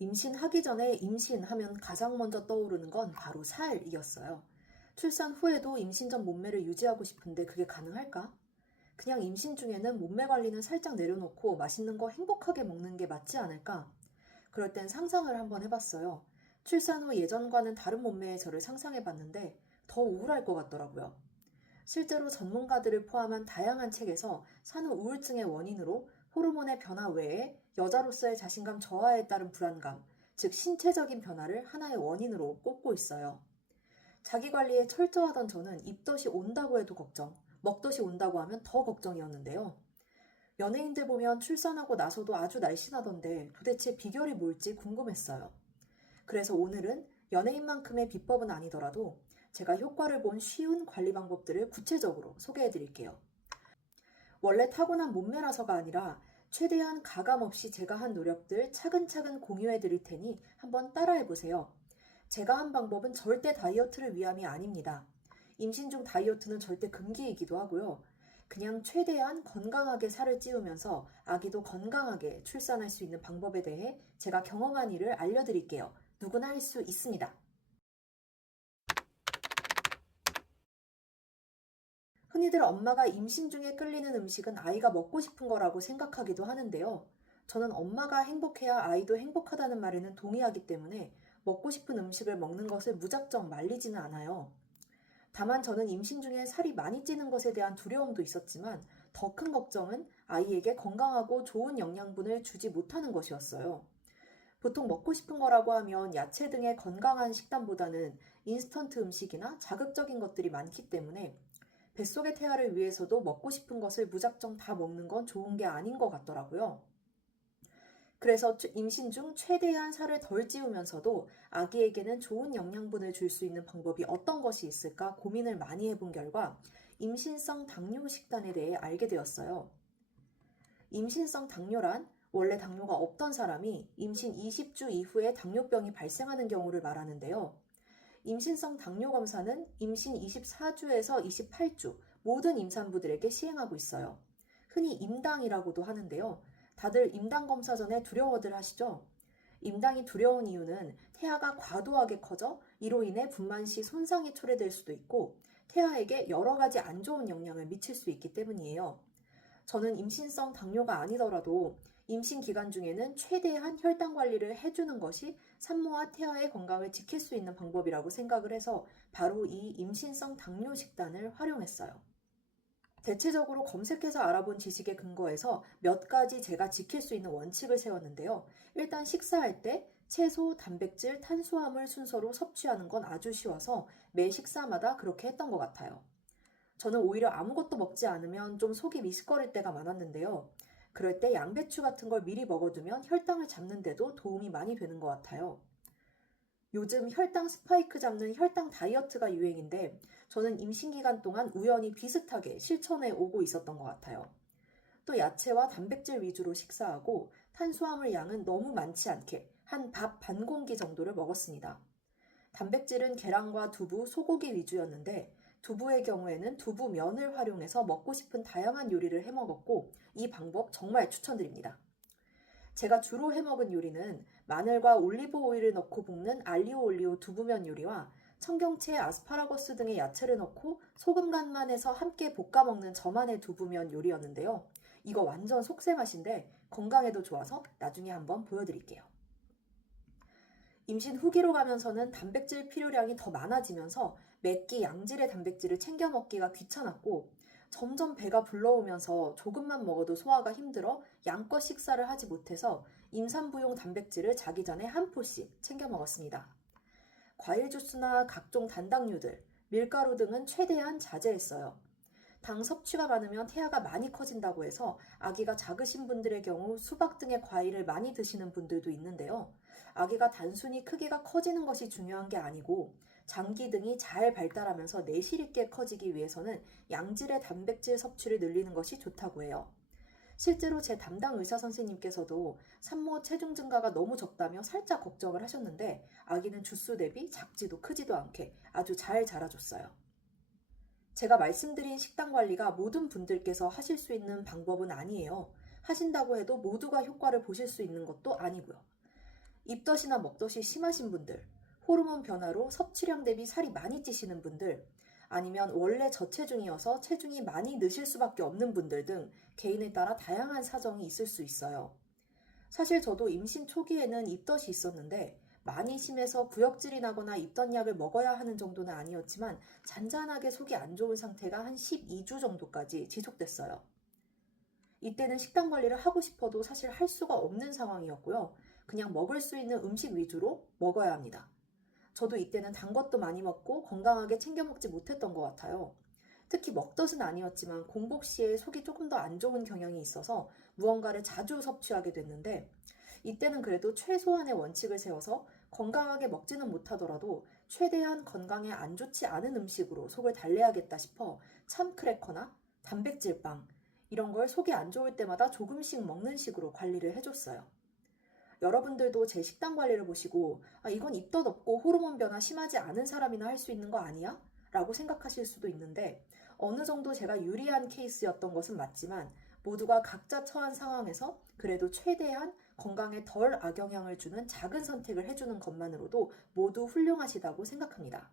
임신하기 전에 임신하면 가장 먼저 떠오르는 건 바로 살이었어요. 출산 후에도 임신 전 몸매를 유지하고 싶은데 그게 가능할까? 그냥 임신 중에는 몸매 관리는 살짝 내려놓고 맛있는 거 행복하게 먹는 게 맞지 않을까? 그럴 땐 상상을 한번 해봤어요. 출산 후 예전과는 다른 몸매의 저를 상상해봤는데 더 우울할 것 같더라고요. 실제로 전문가들을 포함한 다양한 책에서 산후 우울증의 원인으로 호르몬의 변화 외에 여자로서의 자신감 저하에 따른 불안감, 즉 신체적인 변화를 하나의 원인으로 꼽고 있어요. 자기 관리에 철저하던 저는 입덧이 온다고 해도 걱정, 먹덧이 온다고 하면 더 걱정이었는데요. 연예인들 보면 출산하고 나서도 아주 날씬하던데 도대체 비결이 뭘지 궁금했어요. 그래서 오늘은 연예인만큼의 비법은 아니더라도 제가 효과를 본 쉬운 관리 방법들을 구체적으로 소개해 드릴게요. 원래 타고난 몸매라서가 아니라 최대한 가감 없이 제가 한 노력들 차근차근 공유해 드릴 테니 한번 따라해 보세요. 제가 한 방법은 절대 다이어트를 위함이 아닙니다. 임신 중 다이어트는 절대 금기이기도 하고요. 그냥 최대한 건강하게 살을 찌우면서 아기도 건강하게 출산할 수 있는 방법에 대해 제가 경험한 일을 알려드릴게요. 누구나 할 수 있습니다. 흔히들 엄마가 임신 중에 끌리는 음식은 아이가 먹고 싶은 거라고 생각하기도 하는데요. 저는 엄마가 행복해야 아이도 행복하다는 말에는 동의하기 때문에 먹고 싶은 음식을 먹는 것을 무작정 말리지는 않아요. 다만 저는 임신 중에 살이 많이 찌는 것에 대한 두려움도 있었지만 더 큰 걱정은 아이에게 건강하고 좋은 영양분을 주지 못하는 것이었어요. 보통 먹고 싶은 거라고 하면 야채 등의 건강한 식단보다는 인스턴트 음식이나 자극적인 것들이 많기 때문에 뱃속의 태아를 위해서도 먹고 싶은 것을 무작정 다 먹는 건 좋은 게 아닌 것 같더라고요. 그래서 임신 중 최대한 살을 덜 찌우면서도 아기에게는 좋은 영양분을 줄 수 있는 방법이 어떤 것이 있을까 고민을 많이 해본 결과 임신성 당뇨 식단에 대해 알게 되었어요. 임신성 당뇨란 원래 당뇨가 없던 사람이 임신 20주 이후에 당뇨병이 발생하는 경우를 말하는데요. 임신성 당뇨 검사는 임신 24주에서 28주 모든 임산부들에게 시행하고 있어요. 흔히 임당이라고도 하는데요. 다들 임당 검사 전에 두려워들 하시죠? 임당이 두려운 이유는 태아가 과도하게 커져 이로 인해 분만 시 손상이 초래될 수도 있고 태아에게 여러 가지 안 좋은 영향을 미칠 수 있기 때문이에요. 저는 임신성 당뇨가 아니더라도 임신 기간 중에는 최대한 혈당 관리를 해주는 것이 산모와 태아의 건강을 지킬 수 있는 방법이라고 생각을 해서 바로 이 임신성 당뇨 식단을 활용했어요. 대체적으로 검색해서 알아본 지식에 근거해서 몇 가지 제가 지킬 수 있는 원칙을 세웠는데요. 일단 식사할 때 채소, 단백질, 탄수화물 순서로 섭취하는 건 아주 쉬워서 매 식사마다 그렇게 했던 것 같아요. 저는 오히려 아무것도 먹지 않으면 좀 속이 미식거릴 때가 많았는데요. 그럴 때 양배추 같은 걸 미리 먹어두면 혈당을 잡는 데도 도움이 많이 되는 것 같아요. 요즘 혈당 스파이크 잡는 혈당 다이어트가 유행인데 저는 임신 기간 동안 우연히 비슷하게 실천해 오고 있었던 것 같아요. 또 야채와 단백질 위주로 식사하고 탄수화물 양은 너무 많지 않게 한 밥 반 공기 정도를 먹었습니다. 단백질은 계란과 두부, 소고기 위주였는데 두부의 경우에는 두부면을 활용해서 먹고 싶은 다양한 요리를 해 먹었고 이 방법 정말 추천드립니다. 제가 주로 해 먹은 요리는 마늘과 올리브 오일을 넣고 볶는 알리오 올리오 두부면 요리와 청경채, 아스파라거스 등의 야채를 넣고 소금 간만 해서 함께 볶아 먹는 저만의 두부면 요리였는데요. 이거 완전 속세 맛인데 건강에도 좋아서 나중에 한번 보여드릴게요. 임신 후기로 가면서는 단백질 필요량이 더 많아지면서 몇 끼 양질의 단백질을 챙겨 먹기가 귀찮았고 점점 배가 불러오면서 조금만 먹어도 소화가 힘들어 양껏 식사를 하지 못해서 임산부용 단백질을 자기 전에 한 포씩 챙겨 먹었습니다. 과일 주스나 각종 단당류들, 밀가루 등은 최대한 자제했어요. 당 섭취가 많으면 태아가 많이 커진다고 해서 아기가 작으신 분들의 경우 수박 등의 과일을 많이 드시는 분들도 있는데요. 아기가 단순히 크기가 커지는 것이 중요한 게 아니고 장기 등이 잘 발달하면서 내실 있게 커지기 위해서는 양질의 단백질 섭취를 늘리는 것이 좋다고 해요. 실제로 제 담당 의사 선생님께서도 산모 체중 증가가 너무 적다며 살짝 걱정을 하셨는데 아기는 주수 대비 작지도 크지도 않게 아주 잘 자라줬어요. 제가 말씀드린 식단 관리가 모든 분들께서 하실 수 있는 방법은 아니에요. 하신다고 해도 모두가 효과를 보실 수 있는 것도 아니고요. 입덧이나 먹덧이 심하신 분들, 호르몬 변화로 섭취량 대비 살이 많이 찌시는 분들, 아니면 원래 저체중이어서 체중이 많이 느실 수밖에 없는 분들 등 개인에 따라 다양한 사정이 있을 수 있어요. 사실 저도 임신 초기에는 입덧이 있었는데 많이 심해서 구역질이 나거나 입덧약을 먹어야 하는 정도는 아니었지만 잔잔하게 속이 안 좋은 상태가 한 12주 정도까지 지속됐어요. 이때는 식단 관리를 하고 싶어도 사실 할 수가 없는 상황이었고요. 그냥 먹을 수 있는 음식 위주로 먹어야 합니다. 저도 이때는 단 것도 많이 먹고 건강하게 챙겨 먹지 못했던 것 같아요. 특히 먹덧은 아니었지만 공복 시에 속이 조금 더 안 좋은 경향이 있어서 무언가를 자주 섭취하게 됐는데 이때는 그래도 최소한의 원칙을 세워서 건강하게 먹지는 못하더라도 최대한 건강에 안 좋지 않은 음식으로 속을 달래야겠다 싶어 참크래커나 단백질빵 이런 걸 속이 안 좋을 때마다 조금씩 먹는 식으로 관리를 해줬어요. 여러분들도 제 식단 관리를 보시고 이건 입덧 없고 호르몬 변화 심하지 않은 사람이나 할 수 있는 거 아니야? 라고 생각하실 수도 있는데 어느 정도 제가 유리한 케이스였던 것은 맞지만 모두가 각자 처한 상황에서 그래도 최대한 건강에 덜 악영향을 주는 작은 선택을 해주는 것만으로도 모두 훌륭하시다고 생각합니다.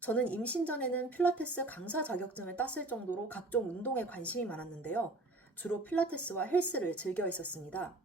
저는 임신 전에는 필라테스 강사 자격증을 땄을 정도로 각종 운동에 관심이 많았는데요. 주로 필라테스와 헬스를 즐겨 했었습니다.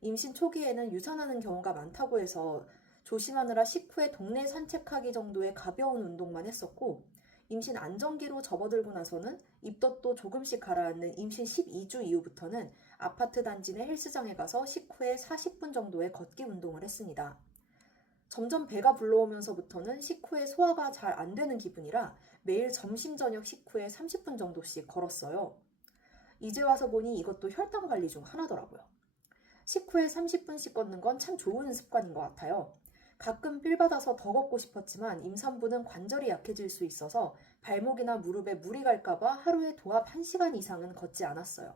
임신 초기에는 유산하는 경우가 많다고 해서 조심하느라 식후에 동네 산책하기 정도의 가벼운 운동만 했었고 임신 안정기로 접어들고 나서는 입덧도 조금씩 가라앉는 임신 12주 이후부터는 아파트 단지 내 헬스장에 가서 식후에 40분 정도의 걷기 운동을 했습니다. 점점 배가 불러오면서부터는 식후에 소화가 잘 안 되는 기분이라 매일 점심 저녁 식후에 30분 정도씩 걸었어요. 이제 와서 보니 이것도 혈당 관리 중 하나더라고요. 식후에 30분씩 걷는 건 참 좋은 습관인 것 같아요. 가끔 삘 받아서 더 걷고 싶었지만 임산부는 관절이 약해질 수 있어서 발목이나 무릎에 무리 갈까봐 하루에 도합 1시간 이상은 걷지 않았어요.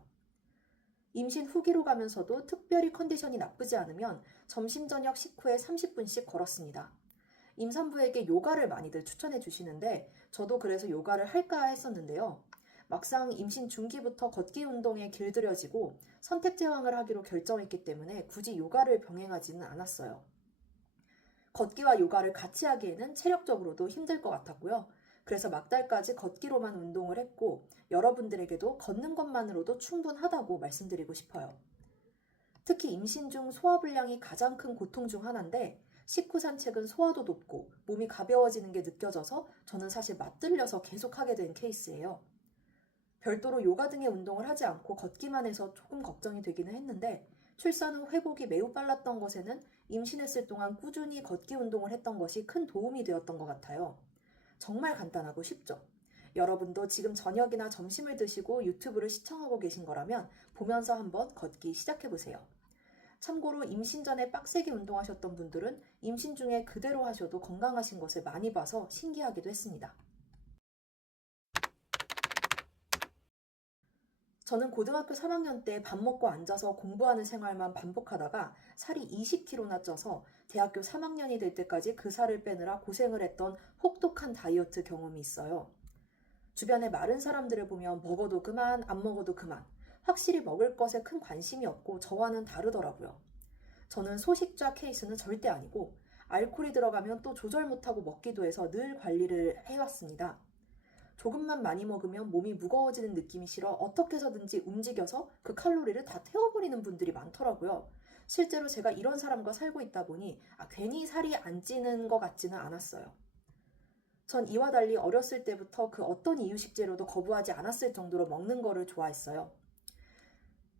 임신 후기로 가면서도 특별히 컨디션이 나쁘지 않으면 점심 저녁 식후에 30분씩 걸었습니다. 임산부에게 요가를 많이들 추천해 주시는데 저도 그래서 요가를 할까 했었는데요. 막상 임신 중기부터 걷기 운동에 길들여지고 선택 제왕을 하기로 결정했기 때문에 굳이 요가를 병행하지는 않았어요. 걷기와 요가를 같이 하기에는 체력적으로도 힘들 것 같았고요. 그래서 막달까지 걷기로만 운동을 했고 여러분들에게도 걷는 것만으로도 충분하다고 말씀드리고 싶어요. 특히 임신 중 소화불량이 가장 큰 고통 중 하나인데 식후 산책은 소화도 높고 몸이 가벼워지는 게 느껴져서 저는 사실 맞들려서 계속하게 된 케이스예요. 별도로 요가 등의 운동을 하지 않고 걷기만 해서 조금 걱정이 되기는 했는데 출산 후 회복이 매우 빨랐던 것에는 임신했을 동안 꾸준히 걷기 운동을 했던 것이 큰 도움이 되었던 것 같아요. 정말 간단하고 쉽죠? 여러분도 지금 저녁이나 점심을 드시고 유튜브를 시청하고 계신 거라면 보면서 한번 걷기 시작해보세요. 참고로 임신 전에 빡세게 운동하셨던 분들은 임신 중에 그대로 하셔도 건강하신 것을 많이 봐서 신기하기도 했습니다. 저는 고등학교 3학년 때 밥 먹고 앉아서 공부하는 생활만 반복하다가 살이 20kg나 쪄서 대학교 3학년이 될 때까지 그 살을 빼느라 고생을 했던 혹독한 다이어트 경험이 있어요. 주변에 마른 사람들을 보면 먹어도 그만, 안 먹어도 그만. 확실히 먹을 것에 큰 관심이 없고 저와는 다르더라고요. 저는 소식자 케이스는 절대 아니고 알코올이 들어가면 또 조절 못하고 먹기도 해서 늘 관리를 해왔습니다. 조금만 많이 먹으면 몸이 무거워지는 느낌이 싫어 어떻게 해서든지 움직여서 그 칼로리를 다 태워버리는 분들이 많더라고요. 실제로 제가 이런 사람과 살고 있다 보니 괜히 살이 안 찌는 것 같지는 않았어요. 전 이와 달리 어렸을 때부터 그 어떤 이유식재료도 거부하지 않았을 정도로 먹는 거를 좋아했어요.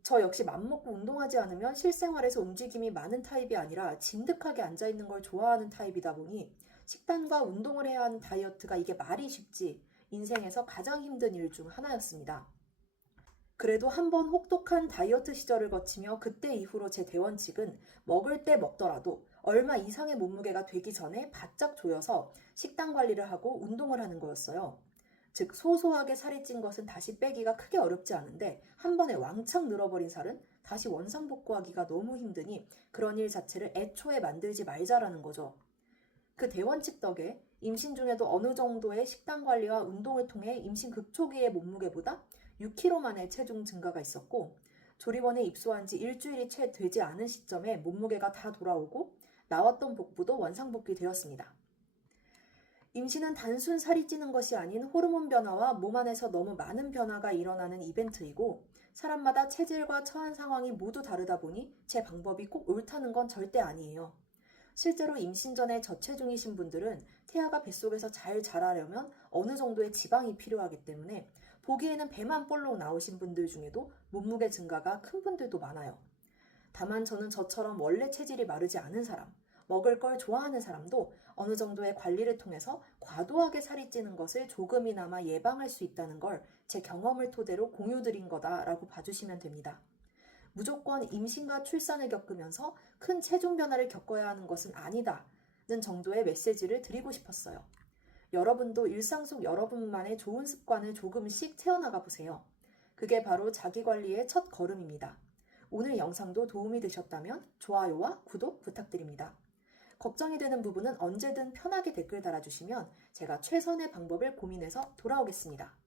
저 역시 맘먹고 운동하지 않으면 실생활에서 움직임이 많은 타입이 아니라 진득하게 앉아있는 걸 좋아하는 타입이다 보니 식단과 운동을 해야 하는 다이어트가 이게 말이 쉽지 인생에서 가장 힘든 일 중 하나였습니다. 그래도 한번 혹독한 다이어트 시절을 거치며 그때 이후로 제 대원칙은 먹을 때 먹더라도 얼마 이상의 몸무게가 되기 전에 바짝 조여서 식단 관리를 하고 운동을 하는 거였어요. 즉 소소하게 살이 찐 것은 다시 빼기가 크게 어렵지 않은데 한 번에 왕창 늘어버린 살은 다시 원상복구하기가 너무 힘드니 그런 일 자체를 애초에 만들지 말자라는 거죠. 그 대원칙 덕에 임신 중에도 어느 정도의 식단 관리와 운동을 통해 임신 극초기의 몸무게보다 6kg 만에 체중 증가가 있었고, 조리원에 입소한 지 일주일이 채 되지 않은 시점에 몸무게가 다 돌아오고 나왔던 복부도 원상복귀 되었습니다. 임신은 단순 살이 찌는 것이 아닌 호르몬 변화와 몸 안에서 너무 많은 변화가 일어나는 이벤트이고, 사람마다 체질과 처한 상황이 모두 다르다 보니 제 방법이 꼭 옳다는 건 절대 아니에요. 실제로 임신 전에 저체중이신 분들은 태아가 뱃속에서 잘 자라려면 어느 정도의 지방이 필요하기 때문에 보기에는 배만 볼록 나오신 분들 중에도 몸무게 증가가 큰 분들도 많아요. 다만 저는 저처럼 원래 체질이 마르지 않은 사람, 먹을 걸 좋아하는 사람도 어느 정도의 관리를 통해서 과도하게 살이 찌는 것을 조금이나마 예방할 수 있다는 걸 제 경험을 토대로 공유드린 거다라고 봐주시면 됩니다. 무조건 임신과 출산을 겪으면서 큰 체중 변화를 겪어야 하는 것은 아니다는 정도의 메시지를 드리고 싶었어요. 여러분도 일상 속 여러분만의 좋은 습관을 조금씩 채워나가 보세요. 그게 바로 자기관리의 첫 걸음입니다. 오늘 영상도 도움이 되셨다면 좋아요와 구독 부탁드립니다. 걱정이 되는 부분은 언제든 편하게 댓글 달아주시면 제가 최선의 방법을 고민해서 돌아오겠습니다.